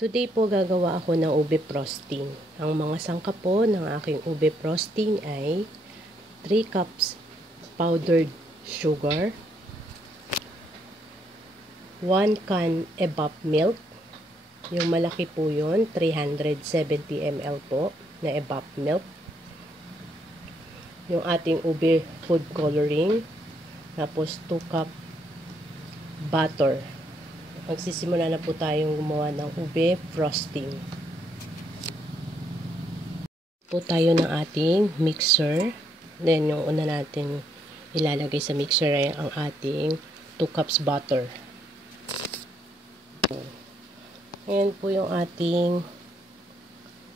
Today po gagawa ako ng ube frosting. Ang mga sangkap po ng aking ube frosting ay 3 cups powdered sugar, 1 can evap milk, yung malaki po yun, 370 ml po na evap milk, yung ating ube food coloring, tapos 2 cup butter. Magsisimula na po tayong gumawa ng ube frosting. Po tayo ng ating mixer. Then yung una natin ilalagay sa mixer ay ang ating 2 cups butter. Ayan po yung ating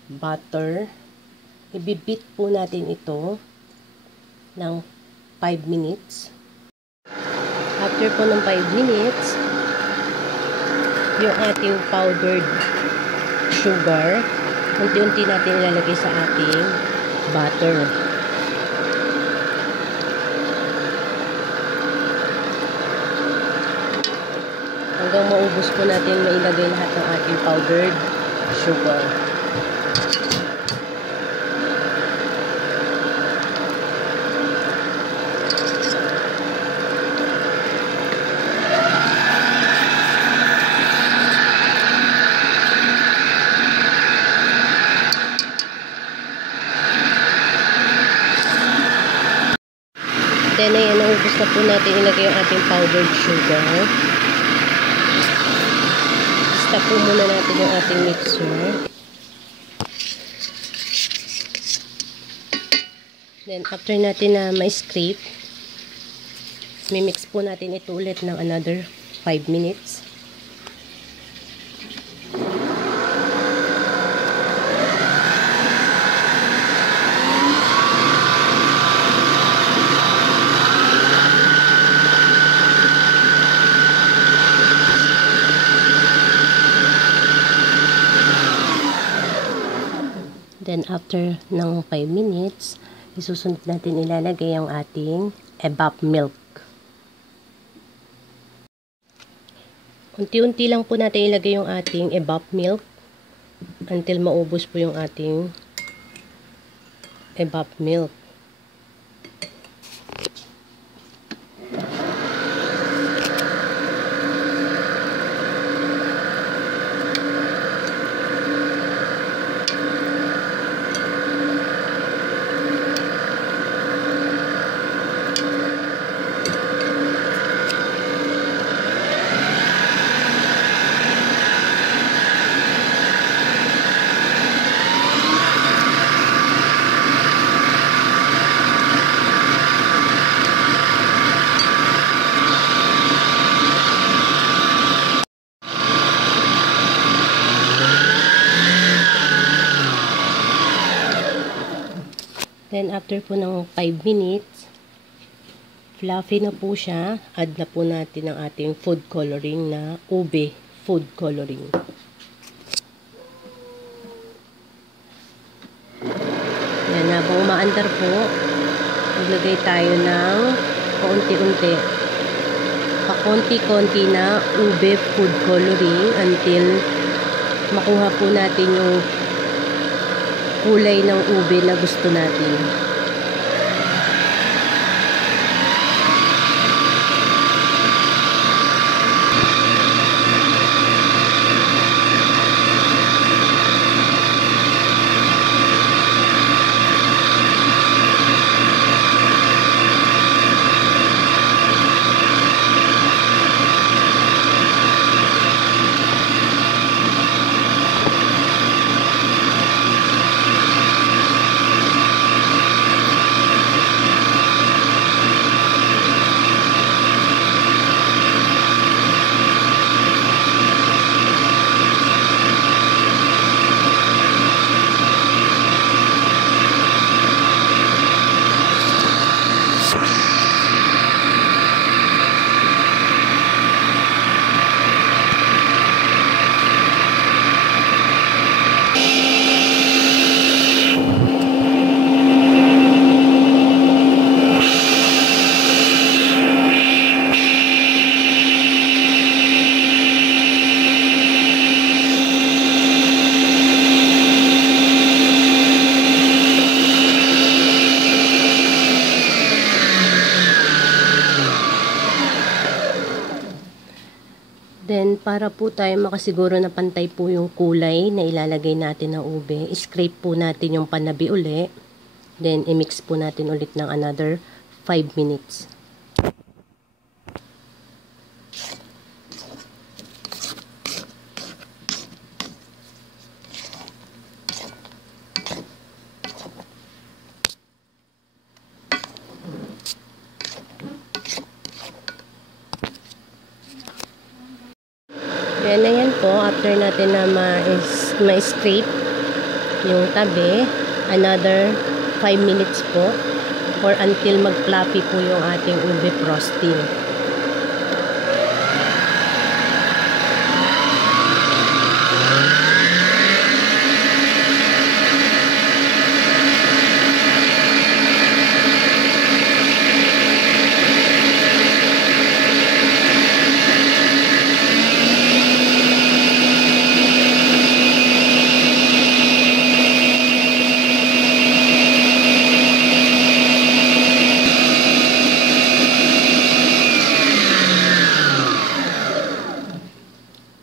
butter. Ibibit po natin ito ng 5 minutes. After po ng 5 minutes, yung ating powdered sugar, unti-unti natin ilalagay sa ating butter. Hanggang maubos po natin mailagay lahat ng ating powdered sugar. Then, ayan, naubos na po natin ilagay yung ating powdered sugar. Stop po muna natin yung ating mixer. Then, after natin na ma-scrape, mimix po natin ito ulit ng another 5 minutes. Then, after ng 5 minutes, isusunod natin ilalagay ang ating evap milk. Unti-unti lang po natin ilagay yung ating evap milk until maubos po yung ating evap milk. Then, after po ng 5 minutes, fluffy na po siya. Add na po natin ang ating food coloring na ube food coloring. Yan, habang umaandar po, maglagay tayo ng paunti-unti. Pakunti-kunti na ube food coloring until makuha po natin yung kulay ng ube na gusto natin. Para po tayo makasiguro na pantay po yung kulay na ilalagay natin ng ube, scrape po natin yung panabi uli. Then, i-mix po natin ulit ng another 5 minutes. Yan na yan po. After natin na ma-scrape yung tabi, another 5 minutes po or until mag-fluffy po yung ating ube frosting.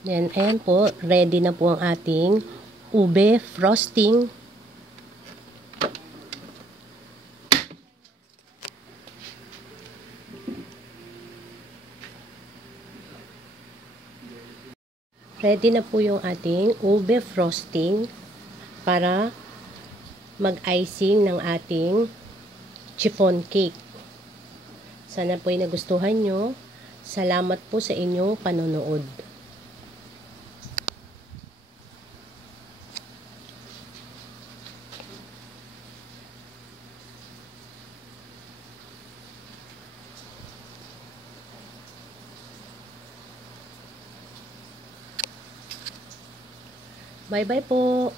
Then, ayan po, ready na po ang ating ube frosting. Ready na po yung ating ube frosting para mag-icing ng ating chiffon cake. Sana po ay nagustuhan nyo. Salamat po sa inyong panonood. Bye-bye po.